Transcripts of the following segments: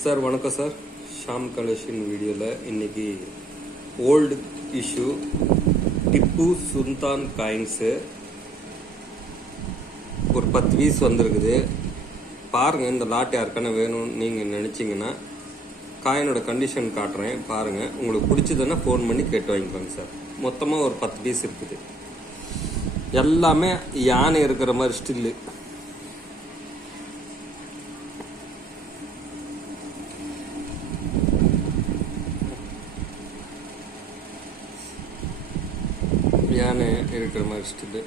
Sir வணக்கம் sir. Sham collection வீடியோவில் இன்றைக்கி ஓல்டு இஷ்யூ டிப்பு சுல்தான் காயின்ஸு ஒரு 10 பீஸ் வந்திருக்குது. பாருங்கள், இந்த லாட் யாருக்கான வேணும்னு நீங்கள் நினச்சிங்கன்னா காயினோட கண்டிஷன் காட்டுறேன் பாருங்கள். உங்களுக்கு பிடிச்சதுன்னா ஃபோன் பண்ணி கேட்டு வாங்கிக்கோங்க சார். மொத்தமாக ஒரு 10 பீஸ் இருக்குது. எல்லாமே யானை இருக்கிற மாதிரி ஸ்டில்லு. யானை இருக்கிற மாதிரி ஸ்டில்லு.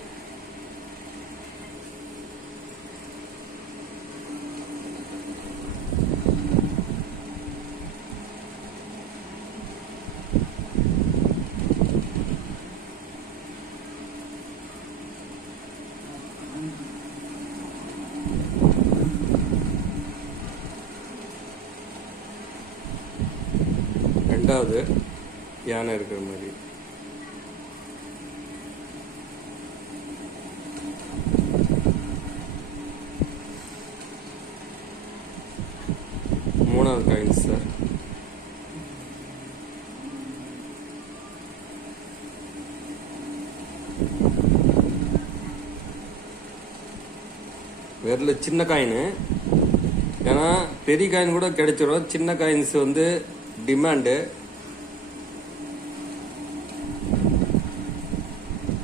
ரெண்டாவது யானை இருக்கிற மாதிரி. மூணாவது காயின்ஸ் சார். வேற சின்ன காயின், ஏன்னா பெரிய காயின் கூட கிடைச்சிடும். சின்ன காயின்ஸ் வந்து டிமாண்டு.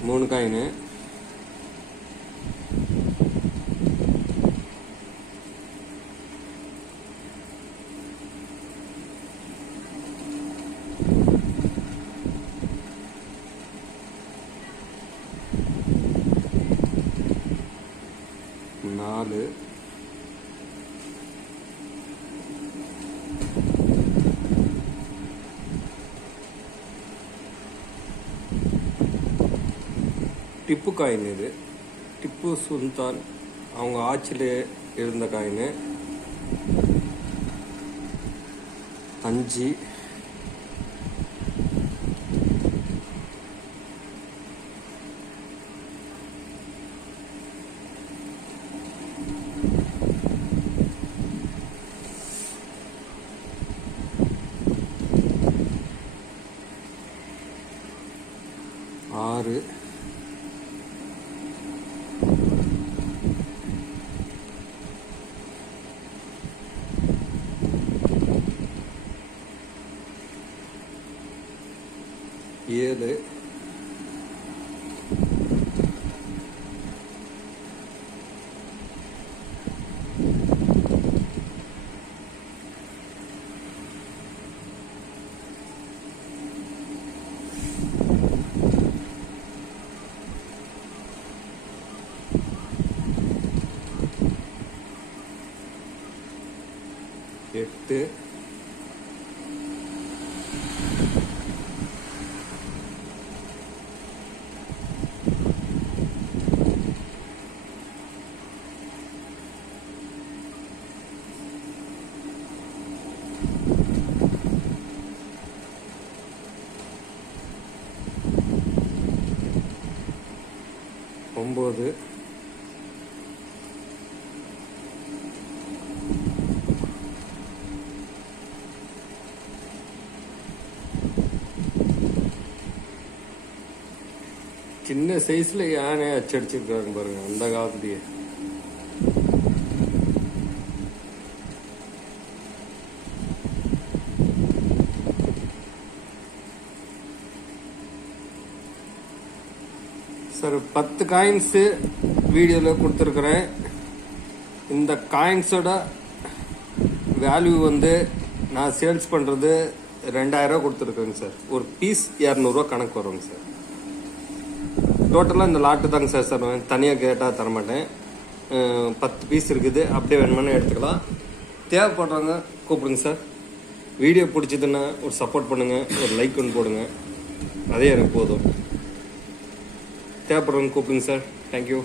3 காயின். நாலு. டிப்பு காயின். இது டிப்பு சுல்தான் அவங்க ஆட்சியில் இருந்த காயின். 5. ஆறு. 7. 8. 9. 'சின்ன சைஸ்ல யானை அச்சடிச்சிருக்காங்க பாருங்க, அந்த காலத்துலயே. சார் 10 காயின்ஸு வீடியோவில் கொடுத்துருக்குறேன். இந்த காயின்ஸோட வேல்யூ வந்து நான் சேல்ஸ் பண்ணுறது 2000 கொடுத்துருக்கேங்க சார். ஒரு பீஸ் 200 கணக்கு வருங்க சார். டோட்டலாக இந்த லாட்டு தாங்க சார் தருவேன். தனியாக கேட்டால் தரமாட்டேன். 10 பீஸ் இருக்குது. அப்படியே வேணுமானு எடுத்துக்கலாம். தேவைப்படுறவங்க கூப்பிடுங்க சார். வீடியோ பிடிச்சதுன்னா ஒரு சப்போர்ட் பண்ணுங்கள், ஒரு லைக் ஒன்று போடுங்க. அதே எனக்கு போதும். தேவைப்படுறவங்க கூப்பிடுங்க சார். தேங்க்யூ.